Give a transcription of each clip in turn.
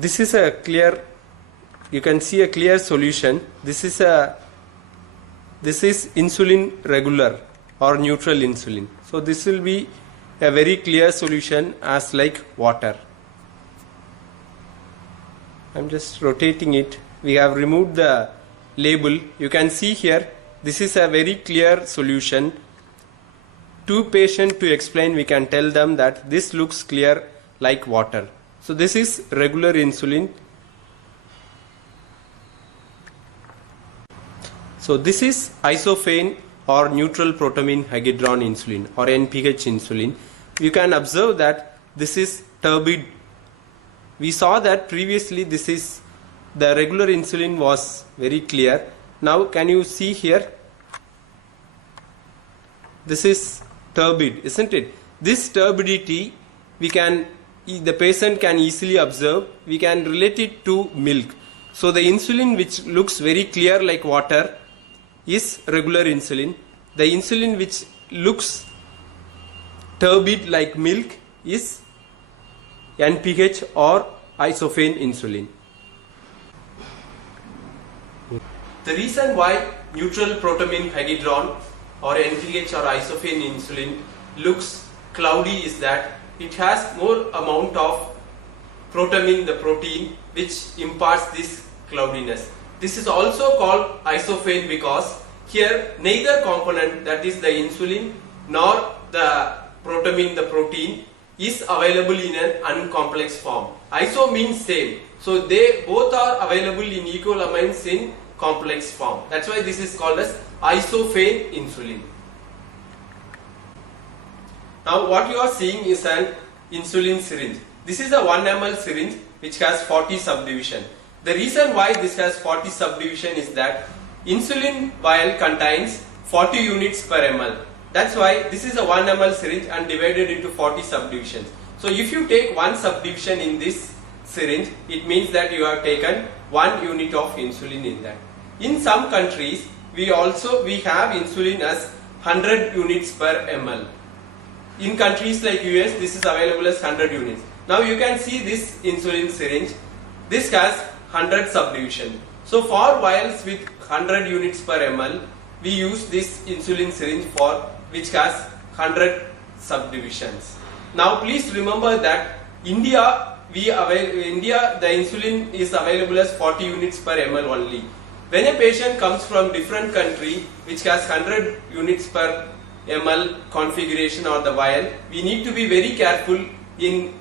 This is a clear, you can see a clear solution. This is insulin regular or neutral insulin. So this will be a very clear solution as like water. I'm just rotating it. We have removed the label. You can see here, this is a very clear solution. To patient to explain, we can tell them that this looks clear like water. So this is regular insulin. So this is isophane or neutral protamine hydridron insulin or NPH insulin. You can observe that this is turbid. We saw that previously this is the regular insulin was very clear. Now can you see here? This is turbid, isn't it? This turbidity the patient can easily observe. We can relate it to milk. So the insulin which looks very clear like water is regular insulin. The insulin which looks turbid like milk is NPH or isophane insulin. The reason why neutral protamine hydridron or NPH or isophane insulin looks cloudy is that it has more amount of protamine, the protein, which imparts this cloudiness. This is also called isophane because here neither component, that is the insulin nor the protamine, the protein, is available in an uncomplex form. Iso means same. So they both are available in equal amounts in complex form. That's why this is called as isophane insulin. Now what you are seeing is an insulin syringe. This is a 1 ml syringe which has 40 subdivision. The reason why this has 40 subdivision is that insulin vial contains 40 units per ml. That's why this is a 1 ml syringe and divided into 40 subdivisions. So if you take one subdivision in this syringe, it means that you have taken 1 unit of insulin in that. In some countries, we have insulin as 100 units per ml. In countries like US, this is available as 100 units. Now you can see this insulin syringe. This has 100 subdivision. So for vials with 100 units per ml, we use this insulin syringe which has 100 subdivisions. Now please remember that India the insulin is available as 40 units per ml only. When a patient comes from different country which has 100 units per ml configuration or the vial, we need to be very careful in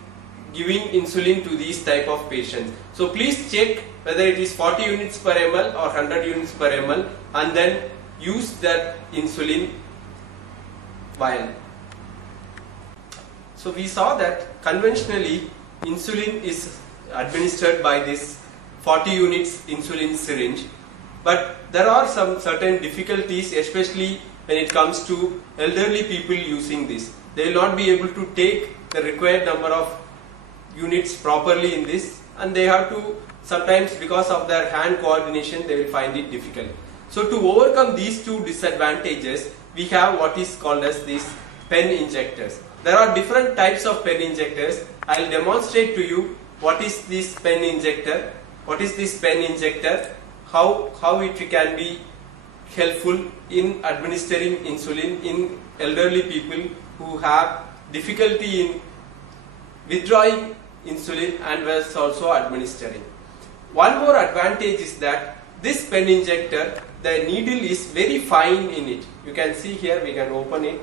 giving insulin to these type of patients. So please check whether it is 40 units per ml or 100 units per ml and then use that insulin vial. So we saw that conventionally insulin is administered by this 40 units insulin syringe, but there are some certain difficulties, especially when it comes to elderly people using this. They will not be able to take the required number of units properly in this, and they have to, sometimes because of their hand coordination, they will find it difficult. So to overcome these two disadvantages, we have what is called as these pen injectors. There are different types of pen injectors. I will demonstrate to you what is this pen injector, how it can be helpful in administering insulin in elderly people who have difficulty in withdrawing insulin and was also administering. One more advantage is that this pen injector, the needle is very fine in it. You can see here, we can open it.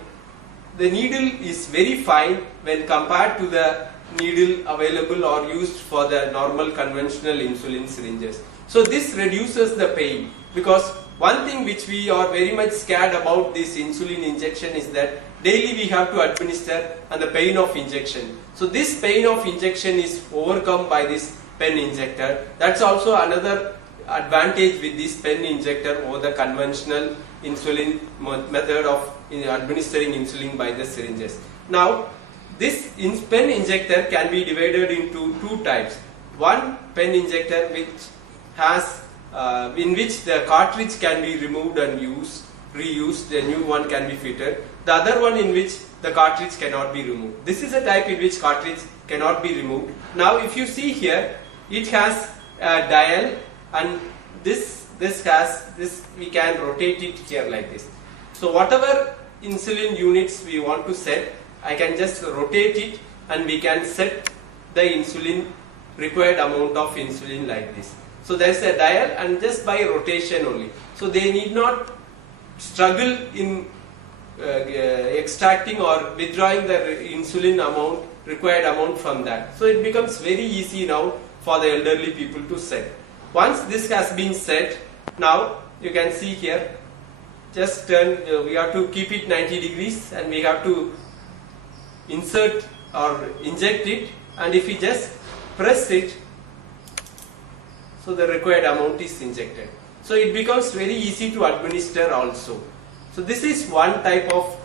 The needle is very fine when compared to the needle available or used for the normal conventional insulin syringes. So this reduces the pain, because one thing which we are very much scared about this insulin injection is that daily we have to administer and the pain of injection. So this pain of injection is overcome by this pen injector. That's also another advantage with this pen injector over the conventional insulin method of administering insulin by the syringes. Now this pen injector can be divided into two types. One pen injector which has in which the cartridge can be removed and reused, a new one can be fitted. The other one in which the cartridge cannot be removed. This is a type in which cartridge cannot be removed. Now if you see here, it has a dial, and this we can rotate it here like this. So whatever insulin units we want to set, I can just rotate it and we can set the insulin, required amount of insulin like this. So there is a dial, and just by rotation only. So they need not struggle in extracting or withdrawing the insulin amount, required amount from that. So it becomes very easy now for the elderly people to set. Once this has been set, now you can see here, just turn, we have to keep it 90 degrees and we have to insert or inject it, and if we just press it, so the required amount is injected. So it becomes very easy to administer also. So this is one type of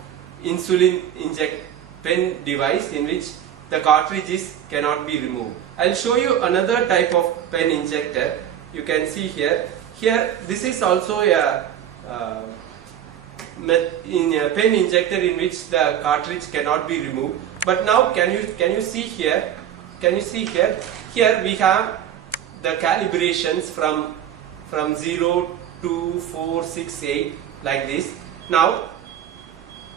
insulin inject pen device in which the cartridges cannot be removed. I'll show you another type of pen injector. You can see here. Here this is also a pen injector in which the cartridge cannot be removed. But now can you see here? Can you see here? Here we have the calibrations from 0 to 4, 6, 8 like this. Now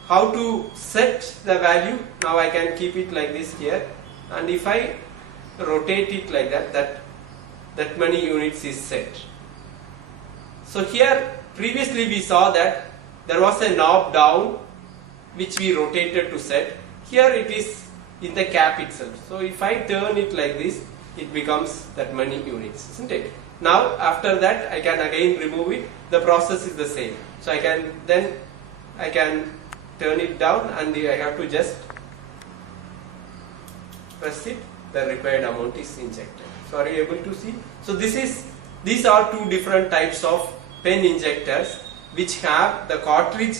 how to set the value? Now I can keep it like this here, and if I rotate it like that many units is set. So here previously we saw that there was a knob down which we rotated to set. Here it is in the cap itself. So if I turn it like this, it becomes that many units, isn't it? Now after that I can again remove it. The process is the same. So I can turn it down and I have to just press it. The required amount is injected. So are you able to see? So these are two different types of pen injectors which have the cartridge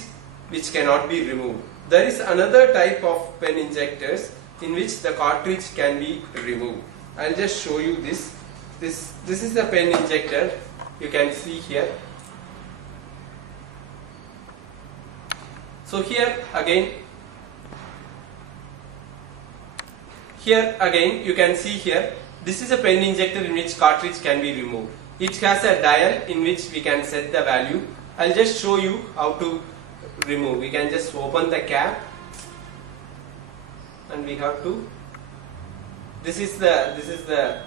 which cannot be removed. There is another type of pen injectors in which the cartridge can be removed. I'll just show you this. This is the pen injector. You can see here. So here again you can see here, this is a pen injector in which cartridge can be removed. It has a dial in which we can set the value. I'll just show you how to remove. We can just open the cap and we have to, this is the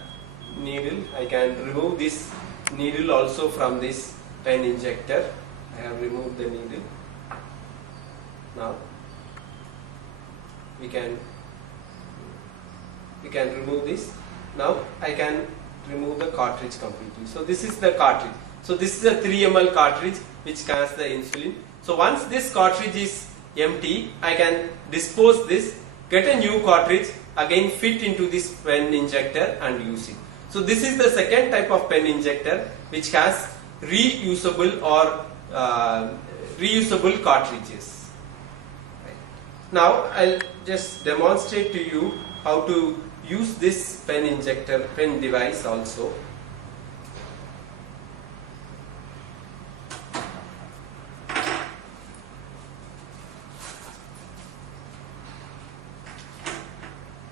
needle. I can remove this needle also from this pen injector. I have removed the needle. Now we can remove this. Now I can remove the cartridge completely. So this is the cartridge. So this is a 3 ml cartridge which carries the insulin. So once this cartridge is empty, I can dispose this, get a new cartridge, again fit into this pen injector and use it. So this is the second type of pen injector which has reusable or reusable cartridges. Now I'll just demonstrate to you how to use this pen injector, pen device also.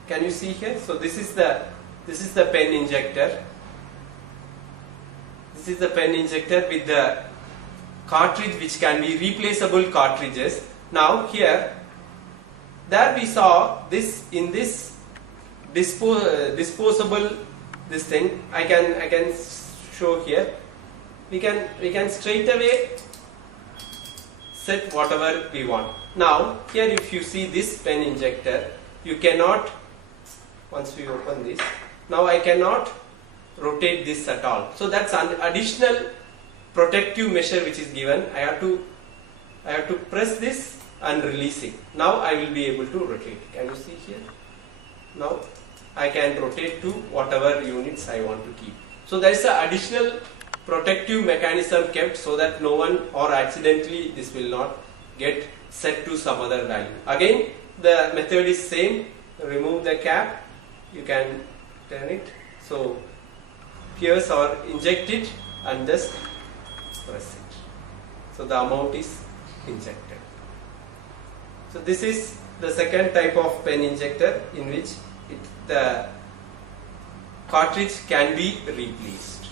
Can you see here? So this is the pen injector. This is the pen injector with the cartridge which can be replaceable cartridges. Now here, there we saw this in this disposable this thing. I can show here. We can straight away set whatever we want. Now here if you see this pen injector, you cannot, once we open this, now I cannot rotate this at all. So that's an additional protective measure which is given. I have to press this and release it. Now I will be able to rotate. Can you see here? Now I can rotate to whatever units I want to keep. So there is an additional protective mechanism kept so that no one or accidentally this will not get set to some other value. Again the method is same. Remove the cap. You can turn it. So pierce or inject it and just press it. So the amount is injected. So this is the second type of pen injector in which the cartridge can be replaced.